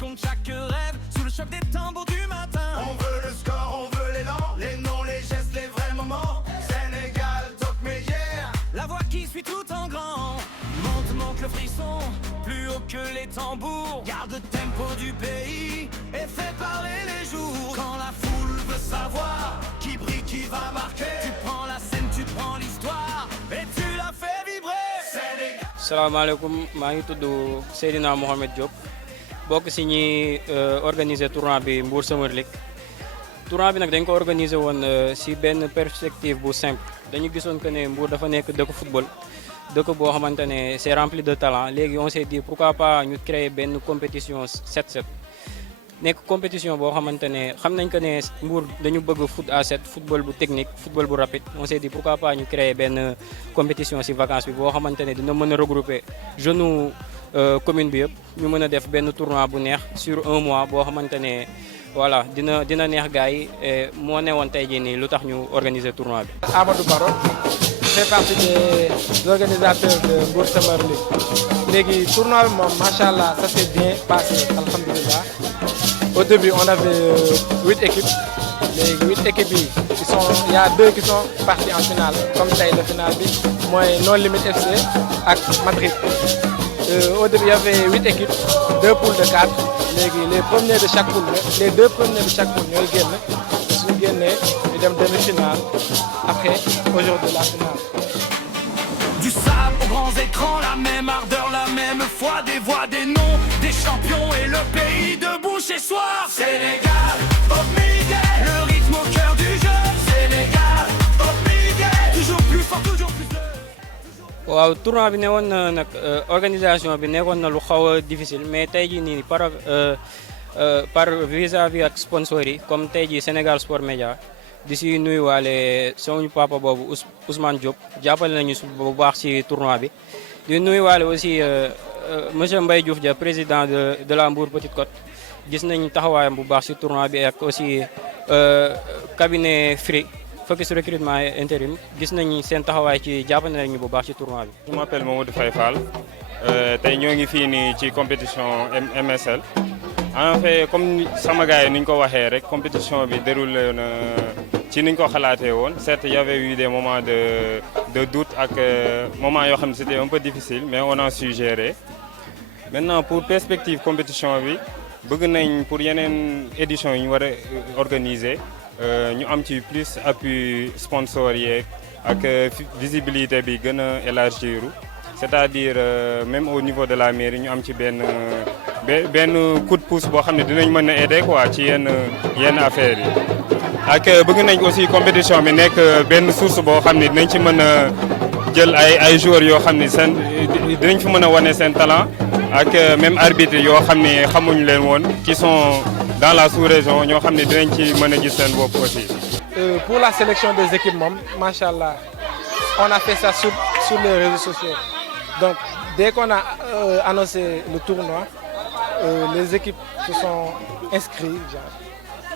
compte chaque rêve sous le choc des tambours du matin. On veut le score, on veut l'élan, les noms, les gestes, les vrais moments. Sénégal, top mais yeah. La voix qui suit tout en grand. Monte, monte le frisson, plus haut que les tambours. Garde le tempo du pays et fait parler les jours. Quand la foule veut savoir qui brille, qui va marquer, tu prends la scène, tu prends l'histoire et tu la fais vibrer. Sénégal. salaamaaleykum maa ngi tudd Seydina Mohamed Diop bokk si ñi organiser tournoi bi Mbour Summer League. Tournoi bi nag dañ ko organiser woon si benn perspective bu simple dañu gisoon que ne Mbour dafa nekk dëkk football dëkk boo xamante ne c'est rempli de talent léegi on s'est dit pourquoi pas ñu créer benn compétition 7-7 nekk compétition boo xamante ne xam nañ que ne Mbour dañu bëgg foot à 7 football bu technique football bu rapide on s'est dit pourquoi pas ñu créer benn compétition si vacances bi boo xamante ne dina mën a regrouper jeunes commune bi yëpp ñu mën a def benn tournoi bu neex sur un mois boo xamante ne voilà dina neex gars yi moo ne woon tey jii nii lu tax ñu organiser tournoi bi. Amadou Baro je fais partie des organisateurs de Mbour Summer League léegi tournoi bi moom macha allah ça s'est bien passé alhamdulilah. Au début on avait 8 équipes léegi 8 équipes yi il y a 2 qui sont partis en finale comme tey la finale bi mooy No Limit FC ak Madrid. Au début il y avait 8 équipes 2 poules de 4 léegi les premiers de chaque poule les 2 premiers de chaque poule ñooy génn suñu génnee ñu dem demi-finale après aujourd'hui la finale. Du sable aux grands écrans, la même ardeur, la même foi, des voix, des noms, des champions et le pays debout chez soir. Sénégal, Pop Miguel, le rythme au cœur du jeu. Sénégal, Pop Miguel, toujours plus fort, toujours plus de. waaw tournoi bi ne woon na nag organisation bi nekkoon na lu xaw a difficile mais tey jii nii par vis-à-vis ak sponsors yi comme tey jii Sénégal Sport Média di si nuyuwaale suñu papa boobu Ousmane Diop jàppale nañu bu baax si tournoi bi. di nuyuwaale aussi monsieur Mbaye Diouf Dia président de la Mbour Petite Côte gis nañu taxawaayam bu baax si tournoi bi ak aussi cabinet Free. Focus recrutement intérim gis nañu seen taxawaay ci jàppale nañu bu baax ci tournoi bi. Je m'appelle Mamadou Faye Fall tey ñoo ngi fii nii ci compétition MSL en fait comme sama gars yi ni ñu ko waxee rek compétition bi déroulé na ci ni ñu ko xalaatee woon certes il y avait eu des moments de doute ak moments yoo xam ne c'était un peu difficile mais on a su gérer maintenant pour perspective compétition bi bëgg nañ pour yeneen édition yi ñu war a organiser. ñu am ci plus appui sponsor yeeg ak visibilité bi gën a élargir c'est-à-dire même au niveau de la mairie ñu am ci benn coup de pouce boo xam ne dinañ mën a aider quoi ci yenn affaires yi. ak bëgg nañ aussi compétition bi nekk benn source boo xam ne dinañ ci mën a jël ay joueurs yoo xam ne seen dinañ fi mën a wane seen talent ak même arbitre yoo xam ne xamuñu leen woon qui sont dans la sous-région ñoo xam ne dinañ ci mën a gis seen bopp aussi. Pour la sélection des équipes moom macha allah on a fait ça sur les réseaux sociaux donc dès qu'on a annoncé le tournoi les équipes se sont inscrites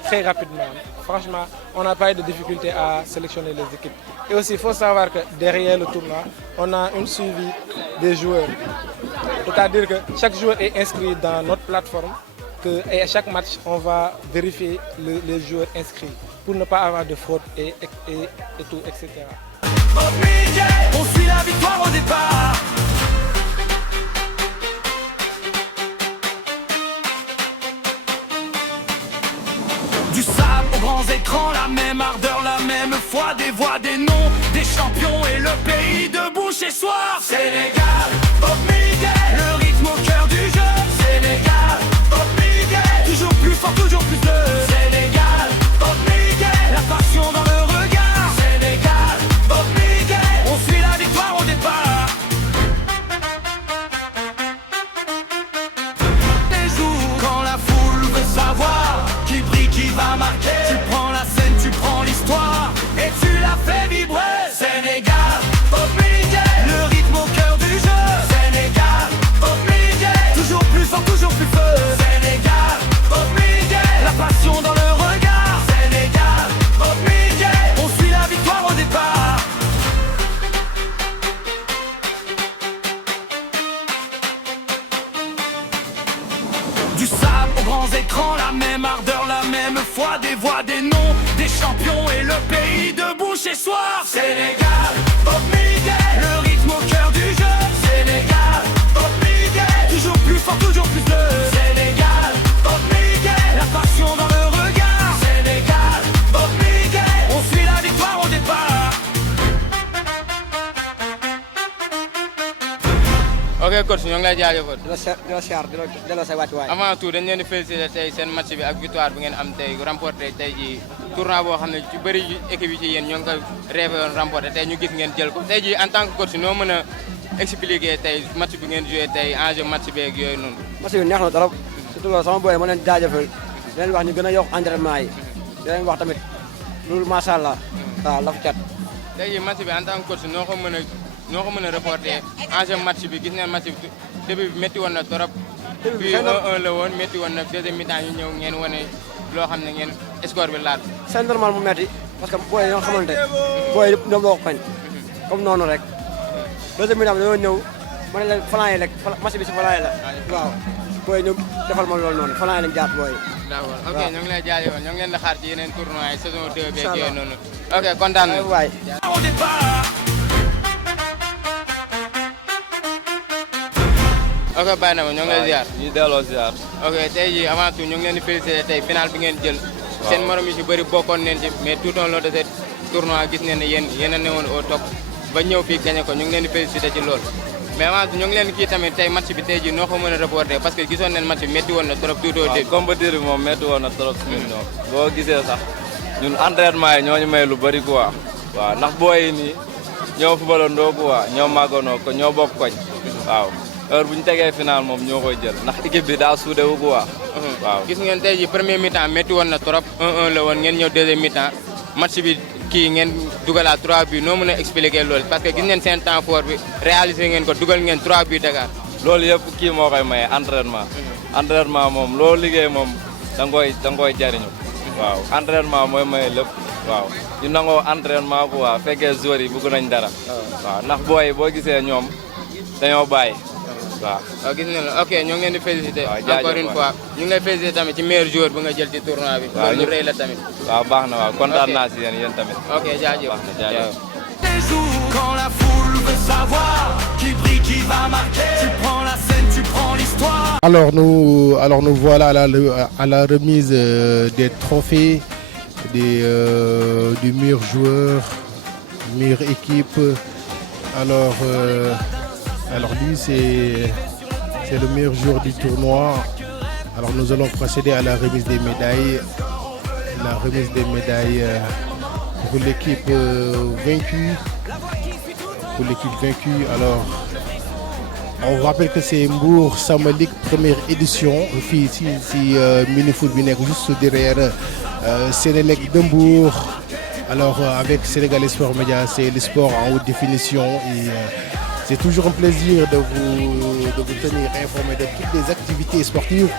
très rapidement franchement on n'a pas eu de difficulté à sélectionner les équipes et aussi il faut savoir que derrière le tournoi on a un suivi des joueurs c'est-à-dire que chaque joueur est inscrit dans notre plateforme. Et à chaque match, on va vérifier les joueurs inscrits pour ne pas avoir de fraude et tout, etc. On suit la victoire au départ. Du sable aux grands écrans, la même ardeur, la même foi, des voix, des noms, des champions et le pays debout chez soir. Sénégal, Pop Miguel, le rythme au cœur du jeu. Sénégal, Pop Miguel, toujours plus fort, toujours plus de. Sénégal, Pop Miguel, la passion dans le regard. Sénégal, Pop Miguel, on suit la victoire au départ. Les jours quand la foule veut savoir qui brille, qui va marquer, tu prends la scène, tu prends l'histoire et tu la fais vibrer. Sénégal, Pop Miguel, le rythme au cœur du jeu. Sénégal, Pop Miguel, toujours plus fort, toujours plus feu. Sénégal, Pop Miguel, la voix, des noms, des champions et le pays debout chez soir. Sénégal, Bob Miguel, le rythme au cœur du jeu. Sénégal, Bob Miguel, toujours plus fort, toujours plus de Sénégal, Bob Miguel, la passion dans le regard. Sénégal, Bob Miguel, on suit la victoire au départ. ok coach ñoo ngi lay jaajëfal. di la siyaar di la sa wàccuwaay. avant tout dañ leen di féliciter tey seen match bi ak victoire bi ngeen am tey remporté tey jii tournoi boo xam ne ci bëri équipe yi ci yéen ñoo ngi ko rêvé woon remporté tey ñu gis ngeen jël ko tey jii en tant que coach noo mën a expliquer tey match bi ngeen joué tey enjeu match bi ak yooyu noonu. match bi neex na trop surtout loolu sama boy ma leen jaajëfal di leen wax ñu gën a yokk entraînement yi di leen wax tamit loolu macha allah waaw la fa cat. tey jii match bi en tant que coach noo ko mën a reporté enjeu match bi gis ngeen match bi début bi métti woon na trop. puis 1-1 la woon métti woon na deuxième mi-temps ñu ñëw ngeen wane loo xam ne ngeen score bi laat. c'est normal mu metti parce que booy ñoo xamante booy yëpp ñoo bokk koñ comme noonu rek deuxième mi-temps bi dañoo ñëw ma ne leen falan yi rek match bi si falan yi la waaw booy ñëw defal ma loolu noonu falan yi lañ jaar booy. d'accord ok ñoo ngi lay jaajëfal ñoo ngi leen di xaar ci yeneen tournoi yi saison 2 beeg yooyu noonu. ok kontaan nañu waay. Au départ. ok bàyyi na ma ñoo ngi lay ziar. ñu delloo ziar. ok tey jii avant tout ñu ngi leen di féliciter tey final bi ngeen jël. seen morom yi si bëri bokkoon neen ci mais tout au long de ce tournoi gis ngeen ne yéen a newoon au top ba ñëw fii gagné ko ñu ngi leen di féliciter ci loolu. mais avant tout ñu ngi leen di kii tamit tey match bi tey jii noo ko mën a reporter parce que gisoon nañ match bi métti woon na trop tout au début. compétiteur bi moom métti woon na trop si ñun ñoom. boo gisee sax ñun entraînement yi ñoo ñu may lu bëri quoi. waaw ndax booy yi nii ñoo fubalandoo quoi ñoo màggandoo ko ñoo bokk koñ. waaw heure bu ñu tegee final moom ñoo koy jël ndax équipe bi daa soudé wu quoi. waaw gis ngeen tey jii premier mi-temps métti woon na trop 1-1 la woon ngeen ñëw deuxième mi-temps match bi kii ngeen dugalaat 3 buts noo mën a expliquer loolu parce que gis ngeen seen temps fort bi réalisé ngeen ko dugal ngeen 3 buts Dakar. loolu yëpp kii moo koy maye entraînement. entraînement moom loo liggéey moom da nga koy jariñu. waaw entraînement mooy maye lépp. waaw ñu nangoo entraînement quoi fekkee joueurs yi bëgg nañ dara. waaw ndax booy boo gisee ñoom dañoo bàyyi. waaw gis ngeen ok ñoo ngi leen di féliciter encore une fois ñu ngi lay féliciter tamit ci meilleur joueur bu nga jël ci tournoi bi. waaw lu rëy la tamit. waaw baax na waaw kontaan naa si yéen tamit. ok jaajëf baax na jaajëf. Les jours quand la foule veut savoir qui brille, qui va marquer. Tu prends la scène, tu prends l'histoire. Alors nous voilà à la remise des trophées du meilleur joueur, meilleure équipe. Alors lui c'est le meilleur joueur du tournoi. Alors nous allons procéder à la remise des médailles. La remise des médailles pour l'équipe vaincue. Alors on vous rappelle que c'est Mbour Summer League première édition. Fii si mini-foot bi nekk juste derrière Sénélec de Mbour. Alors avec Sénégal Sport Média, c'est le sport en haute définition et c'est toujours un plaisir de vous tenir informé de toutes les activités sportives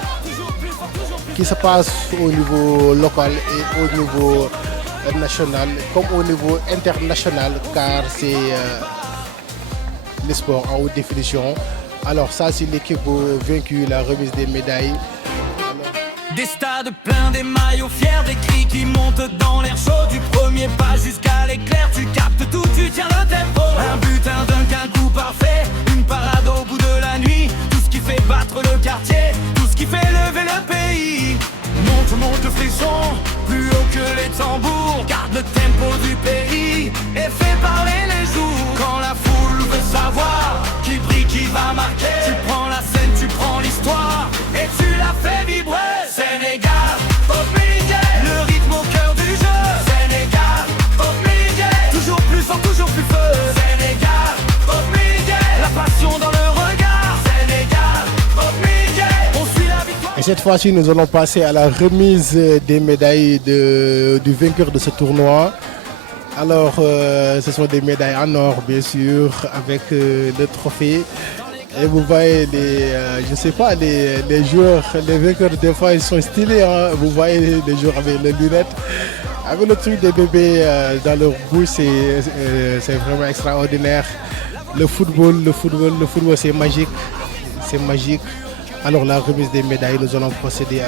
qui se passent au niveau local et au niveau national comme au niveau international car c'est le sport en haute définition. Alors ça c'est l'équipe vaincue, la remise des médailles. Des stades pleins, des maillots fiers, des cris qui montent dans l'air chaud. Du premier pas jusqu'à l'éclair, tu captes tout, tu tiens le tempo. Un but, un dunk, un coup parfait, une parade au bout de la nuit. Tout ce qui fait battre le quartier, tout ce qui fait lever le pays. Monte le frisson, plus haut que les tambours. Garde le tempo du pays et fais parler les jours. Quand la foule veut savoir qui brille, qui va marquer. Tu prends la scène, tu prends l'histoire et tu la fais vibrer. Sénégal, Bob Miguel, le rythme au cœur du jeu. Sénégal, Bob Miguel, toujours plus fort, toujours plus feu. Sénégal, Bob Miguel, la passion dans le regard. Sénégal, Bob Miguel, on suit la victoire. Et cette fois-ci, nous allons passer à la remise des médailles du vainqueur de ce tournoi. Alors, ce sont des médailles en or, bien sûr, avec le trophée. Et vous voyez je sais pas, les joueurs, les vainqueurs, des fois, ils sont stylés. Hein. Vous voyez les joueurs avec les lunettes, avec le truc des bébés dans leur bouche, c'est vraiment extraordinaire. Le football, c'est magique. C'est magique. Alors, la remise des médailles, nous allons procéder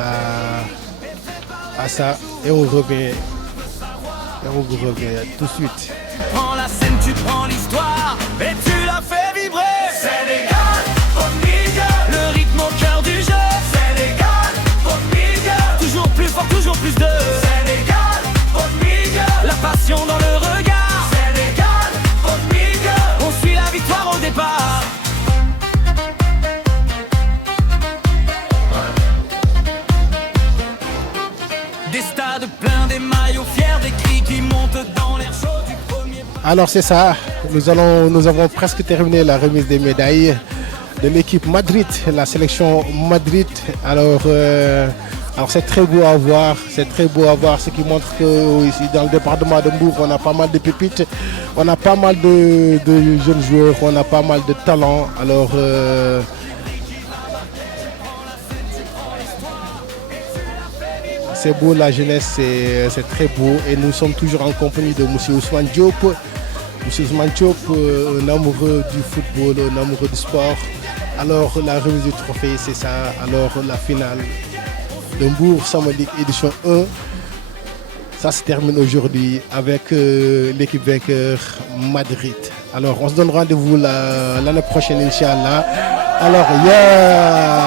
à ça et on revient. Et on vous revient tout de suite. Prends la scène, tu prends l'histoire et tu la fais vibrer. Sénégal, au milieu, le rythme au cœur du jeu. Sénégal, au milieu, toujours plus fort, toujours plus de. Sénégal, au milieu, la passion dans le regard. Sénégal, au milieu, on suit la victoire au départ. Des stades pleins, des maillots fiers, des cris qui montent dans l'air chaud du premier. Alors c'est ça, nous avons presque terminé la remise des médailles de l'équipe Madrid, la sélection Madrid. Alors c'est très beau à voir, ce qui montre que ici dans le département de Mbour, on a pas mal de pépites, on a pas mal de jeunes joueurs, on a pas mal de talents. Alors c'est beau, la jeunesse, c'est très beau et nous sommes toujours en compagnie de M. Ousmane Diop. M. Ousmane Diop, un amoureux du football, un amoureux du sport. Alors la remise du trophée, c'est ça. Alors la finale de Mbour Summer League édition 1, ça se termine aujourd'hui avec l'équipe vainqueur Madrid. Alors on se donne rendez-vous l'année prochaine, Inch'Allah. Alors, yeah